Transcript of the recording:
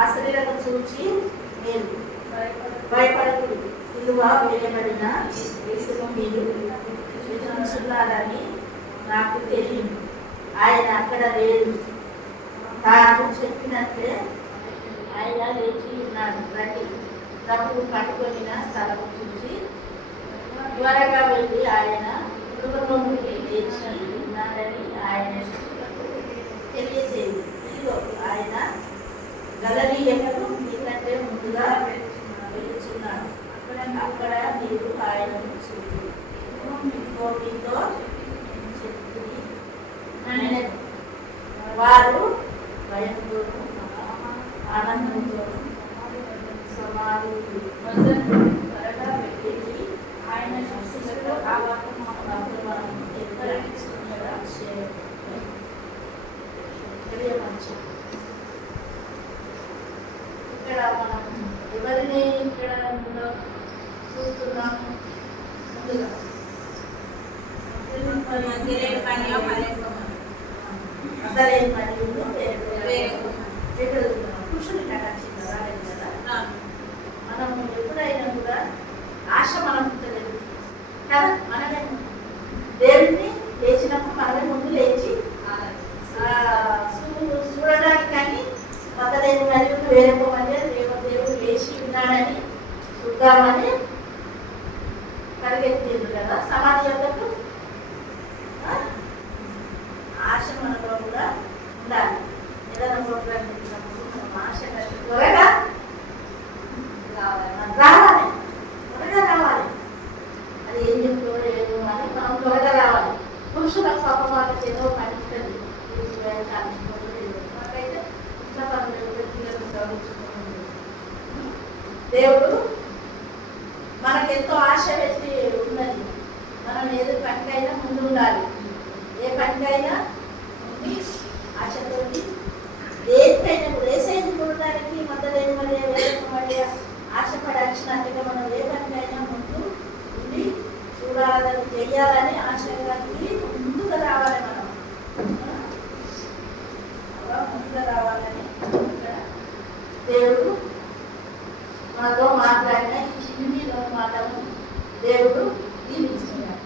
ఆశ్రయలను చూచి మీరు భయపడకుడు, సిలువ వేయబడిన యేసును మీరు విధించున్నారని నాకు తెలియదు. ఆయన అక్కడ లేడు, తాను చెప్పినట్లే ఆయన లేచి ఉన్నాడు. రండి, డబ్బు పట్టుకొనిన స్థలం చూసి త్వరగా వెళ్ళి ఆయన మృగంలో నుండి లేచి ఉన్నాడని ఆయన తెలియజేయండి. ఇదిగో ఆయన గలిలయకు మీకంటే ముందుగా వెళ్తున్నాడు, అక్కడ మీరు ఆయనను చూడండి. మీతో చెప్తుంది. వారు భయంతోనూ ఆనందంతోనూ సమాధి త్వరగా వెళ్ళి ఆయన శిష్యులతో ఆ ఇక్కడ మనం ఎవరిని ఇక్కడ చూస్తున్నాము? ముందుగా అసలేని పని పురుషులు రాలేదు కదా. మనం ఎప్పుడైనా కూడా ఆశ మనం పుట్టలేదు కదా. మనమే దేవుడిని లేచినప్పుడు మనమే ముందు లేచి చూడడానికి కానీ పక్కలేని మరియు వేరేపోమని దేవుడు లేచి ఉన్నాడని చూద్దామని పరిగెత్తింది కదా సమాధి యొక్కకు. ఆశ మనలో కూడా ఉండాలి. ఏదైనా ప్రోగ్రాం పెట్టినప్పుడు మనం ఆశ త్వరగా రావాలి, త్వరగా రావాలి. అది ఏం చెప్తుందో ఏదో అని మనం త్వరగా రావాలి. పురుషులకు పాప వాళ్ళకి ఏదో పని ఉంటుంది, మాకైతే ఇంట్లో పనులు పిల్లలు గౌరవించుకుంటుంది. దేవుడు మనకెంతో ఆశ పెట్టి ఉన్నది. మనం ఏదో పనికైనా ముందు ఉండాలి. ఏ పనికైనా ఉంది ఆశతోటి, దేనికైనా వేసేది చూడడానికి మద్దలేని మళ్ళీ ఆశపడాల్సినట్టుగా మనం ఏ పనికైనా ముందు ఉండి చూడాలని చెయ్యాలని ఆశగానికి ముందుగా రావాలి. మనం ముందుగా రావాలని దేవుడు మనతో మాట్లాడిన ఈ చిన్ని మాటను దేవుడు దీవించుకున్నాడు.